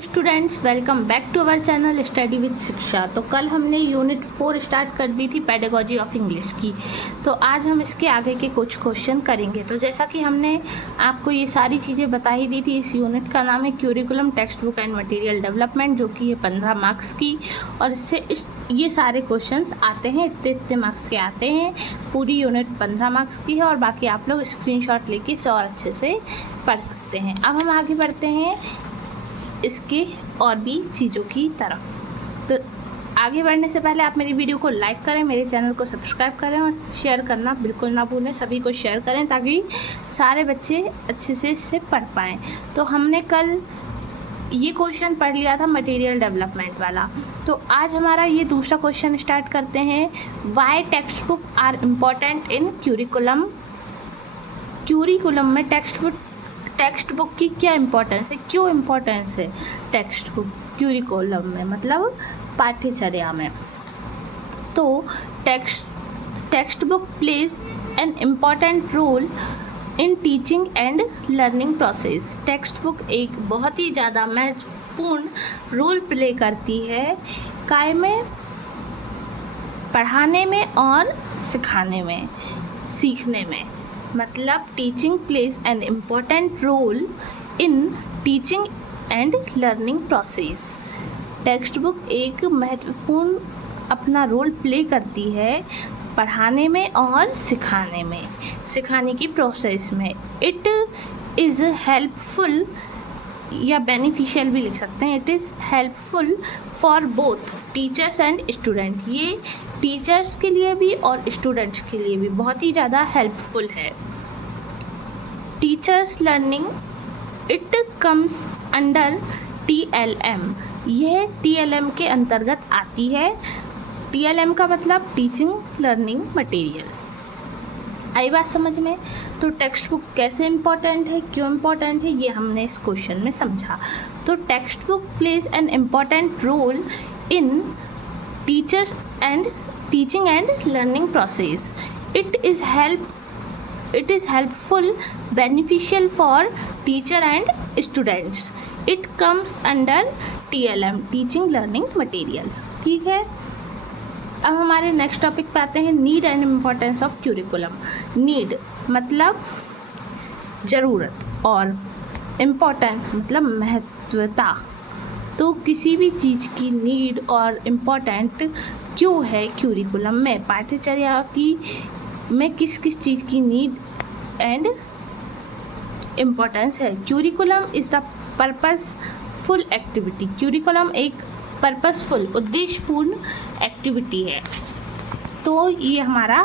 Students, welcome back to our channel study with Shiksha. तो कल हमने यूनिट 4 स्टार्ट कर दी थी पेडागोजी ऑफ इंग्लिश की। तो आज हम इसके आगे के कुछ क्वेश्चन करेंगे। तो जैसा कि हमने आपको ये सारी चीज़ें बता ही दी थी, इस यूनिट का नाम है curriculum text book and material development, जो कि है 15 मार्क्स की। और इससे ये सारे क्वेश्चंस आते हैं, इतने मार्क्स के आते हैं। पूरी यूनिट 15 मार्क्स की है और बाकी आप लोग स्क्रीनशॉट लेके इसे और अच्छे से पढ़ सकते हैं। अब हम आगे बढ़ते हैं इसके और भी चीज़ों की तरफ। तो आगे बढ़ने से पहले आप मेरी वीडियो को लाइक करें, मेरे चैनल को सब्सक्राइब करें और शेयर करना बिल्कुल ना भूलें। सभी को शेयर करें ताकि सारे बच्चे अच्छे से इससे पढ़ पाएँ। तो हमने कल ये क्वेश्चन पढ़ लिया था मटेरियल डेवलपमेंट वाला। तो आज हमारा ये दूसरा क्वेश्चन स्टार्ट करते हैं। Why text book are important in curriculum. Curriculum में टेक्स्ट बुक की क्या इम्पोर्टेंस है, क्यों इम्पोर्टेंस है टेक्स्ट बुक क्यूरिकुलम में, मतलब पाठ्यचर्या में। तो text book plays an important role in teaching and learning process. Text book एक बहुत ही ज़्यादा महत्वपूर्ण रोल प्ले करती है काय में, पढ़ाने में और सिखाने में, सीखने में। मतलब teaching plays an important role in teaching and learning process. Text book एक महत्वपूर्ण अपना रोल प्ले करती है पढ़ाने में और सिखाने में, सिखाने की प्रोसेस में। इट इज़ हेल्पफुल या बेनिफिशियल भी लिख सकते हैं। It is helpful for both teachers and student. ये टीचर्स के लिए भी और स्टूडेंट्स के लिए भी बहुत ही ज़्यादा हेल्पफुल है। Teachers learning it comes under TLM। यह TLM के अंतर्गत आती है। TLM का मतलब टीचिंग लर्निंग मटेरियल। आई बात समझ में? तो टेक्स्ट बुक कैसे इम्पॉर्टेंट है, क्यों इम्पॉर्टेंट है, ये हमने इस क्वेश्चन में समझा। तो text book plays an important role in teachers and teaching and learning process. It is helpful beneficial for teacher and students. It comes under TLM teaching learning material. ठीक है, अब हमारे नेक्स्ट टॉपिक पे आते हैं, need and importance of curriculum. Need मतलब ज़रूरत और इम्पोर्टेंस मतलब महत्वता। तो किसी भी चीज़ की नीड और इम्पोर्टेंट क्यों है क्यूरिकुलम में, पाठ्यचर्या की में किस किस चीज़ की नीड एंड इम्पोर्टेंस है। Curriculum is the purposeful activity. Curriculum एक पर्पसफुल उद्देश्यपूर्ण एक्टिविटी है। तो ये हमारा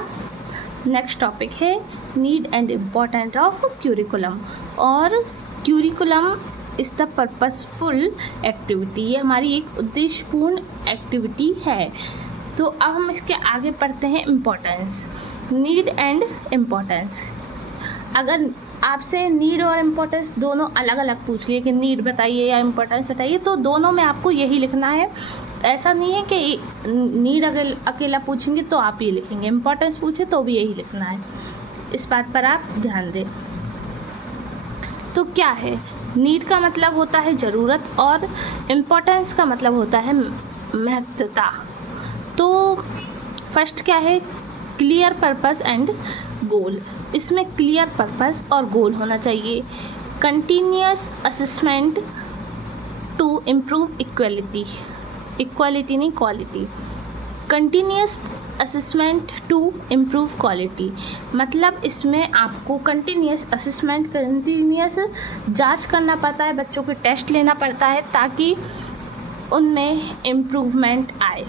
नेक्स्ट टॉपिक है, need and important of curriculum. और curriculum is the purposeful activity, ये हमारी एक उद्देश्यपूर्ण एक्टिविटी है। तो अब हम इसके आगे पढ़ते हैं इम्पोर्टेंस। Need and importance. अगर आपसे नीड और इम्पोर्टेंस दोनों अलग अलग पूछ लिए कि नीड बताइए या इम्पोर्टेंस बताइए, तो दोनों में आपको यही लिखना है। ऐसा नहीं है कि नीड अगर अकेला पूछेंगे तो आप ये लिखेंगे, इम्पोर्टेंस पूछे तो भी यही लिखना है। इस बात पर आप ध्यान दें। तो क्या है, नीड का मतलब होता है ज़रूरत और इम्पोर्टेंस का मतलब होता है महत्वता। तो फर्स्ट क्या है, क्लियर पर्पस एंड गोल। इसमें क्लियर पर्पस और गोल होना चाहिए। Continuous assessment to improve equality, equality नहीं quality. Continuous assessment to improve quality मतलब इसमें आपको कंटिन्यूअस असेसमेंट, कंटिन्यूअस जांच करना पड़ता है, बच्चों के टेस्ट लेना पड़ता है ताकि उनमें इम्प्रूवमेंट आए।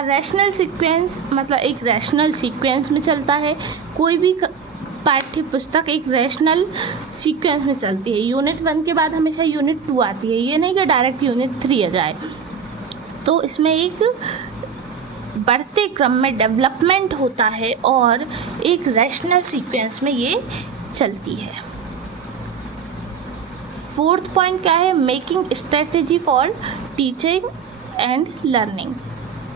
रैशनल सीक्वेंस मतलब एक रैशनल सीक्वेंस में चलता है। कोई भी पाठ्य पुस्तक एक रैशनल सीक्वेंस में चलती है। यूनिट 1 के बाद हमेशा यूनिट 2 आती है, ये नहीं कि डायरेक्ट यूनिट 3 आ जाए। तो इसमें एक बढ़ते क्रम में डेवलपमेंट होता है और एक रैशनल सीक्वेंस में ये चलती है। फोर्थ पॉइंट क्या है, making strategy for teaching and learning.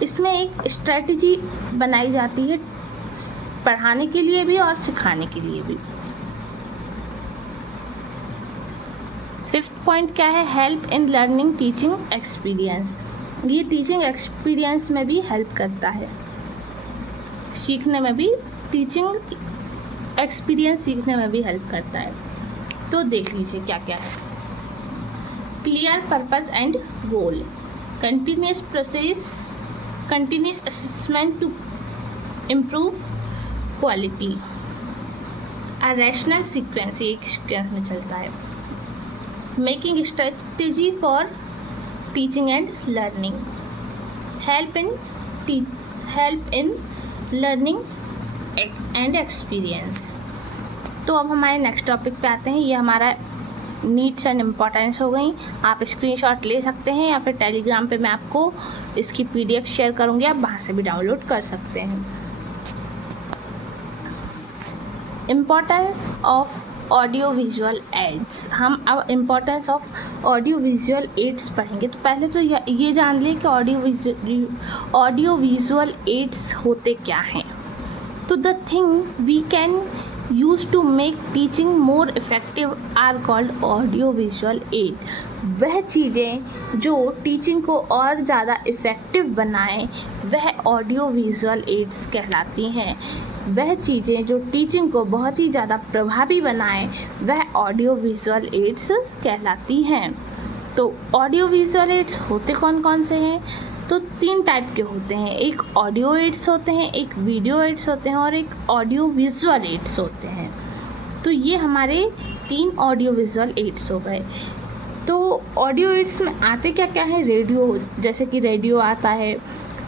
इसमें एक स्ट्रेटजी बनाई जाती है पढ़ाने के लिए भी और सिखाने के लिए भी। 5th पॉइंट क्या है, help in learning teaching experience. ये टीचिंग एक्सपीरियंस में भी हेल्प करता है, सीखने में भी, टीचिंग एक्सपीरियंस सीखने में भी हेल्प करता है। तो देख लीजिए क्या क्या है। Clear purpose and goal, continuous process, continuous assessment to improve quality, a rational sequence, ये एक सीक्वेंस में चलता है, making strategy for teaching and learning, help in learning and experience. तो अब हमारे नेक्स्ट टॉपिक पे आते हैं। ये हमारा नीड्स एंड इम्पॉर्टेंस हो गई। आप स्क्रीनशॉट ले सकते हैं या फिर टेलीग्राम पे मैं आपको इसकी PDF शेयर करूँगी, आप वहाँ से भी डाउनलोड कर सकते हैं। Importance of audio visual aids, हम अब importance of audio visual aids पढ़ेंगे। तो पहले तो ये जान लें कि ऑडियो विजुअल एड्स होते क्या हैं। तो the thing we can use to make teaching more effective are called audio visual aid. वह चीज़ें जो टीचिंग को और ज़्यादा इफ़ेक्टिव बनाएं वह ऑडियो विजुअल एड्स कहलाती हैं। वह चीज़ें जो टीचिंग को बहुत ही ज़्यादा प्रभावी बनाएं वह ऑडियो विजुअल एड्स कहलाती हैं। तो ऑडियो विजुअल एड्स होते कौन कौन से हैं? तो 3 टाइप के होते हैं, एक ऑडियो एड्स होते हैं, एक वीडियो एड्स होते हैं और एक ऑडियो विजुअल एड्स होते हैं। तो ये हमारे 3 ऑडियो विजुअल एड्स हो गए। तो ऑडियो एड्स में आते क्या क्या है? रेडियो, जैसे कि रेडियो आता है,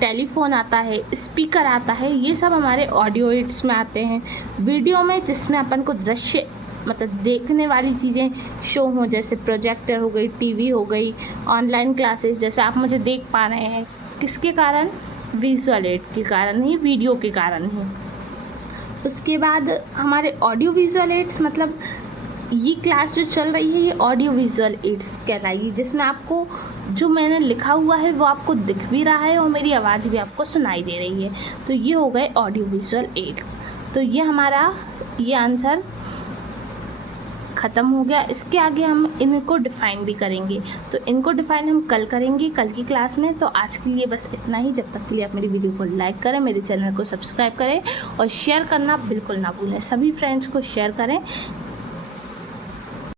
टेलीफोन आता है, स्पीकर आता है, ये सब हमारे ऑडियो एड्स में आते हैं। वीडियो में जिसमें अपन को दृश्य मतलब देखने वाली चीज़ें शो हों, जैसे प्रोजेक्टर हो गई, टीवी हो गई, ऑनलाइन क्लासेस, जैसे आप मुझे देख पा रहे हैं, किसके कारण? विजुअल एड के कारण ही, वीडियो के कारण ही। उसके बाद हमारे ऑडियो विजुअल एड्स, मतलब ये क्लास जो चल रही है ये ऑडियो विजुअल एड्स कहलाएगी, जिसमें आपको जो मैंने लिखा हुआ है वो आपको दिख भी रहा है और मेरी आवाज़ भी आपको सुनाई दे रही है। तो ये हो गए ऑडियो विजुअल एड्स। तो ये हमारा ये आंसर ख़त्म हो गया। इसके आगे हम इनको डिफ़ाइन भी करेंगे, तो इनको डिफ़ाइन हम कल करेंगे, कल की क्लास में। तो आज के लिए बस इतना ही। जब तक के लिए आप मेरी वीडियो को लाइक करें, मेरे चैनल को सब्सक्राइब करें और शेयर करना बिल्कुल ना भूलें। सभी फ्रेंड्स को शेयर करें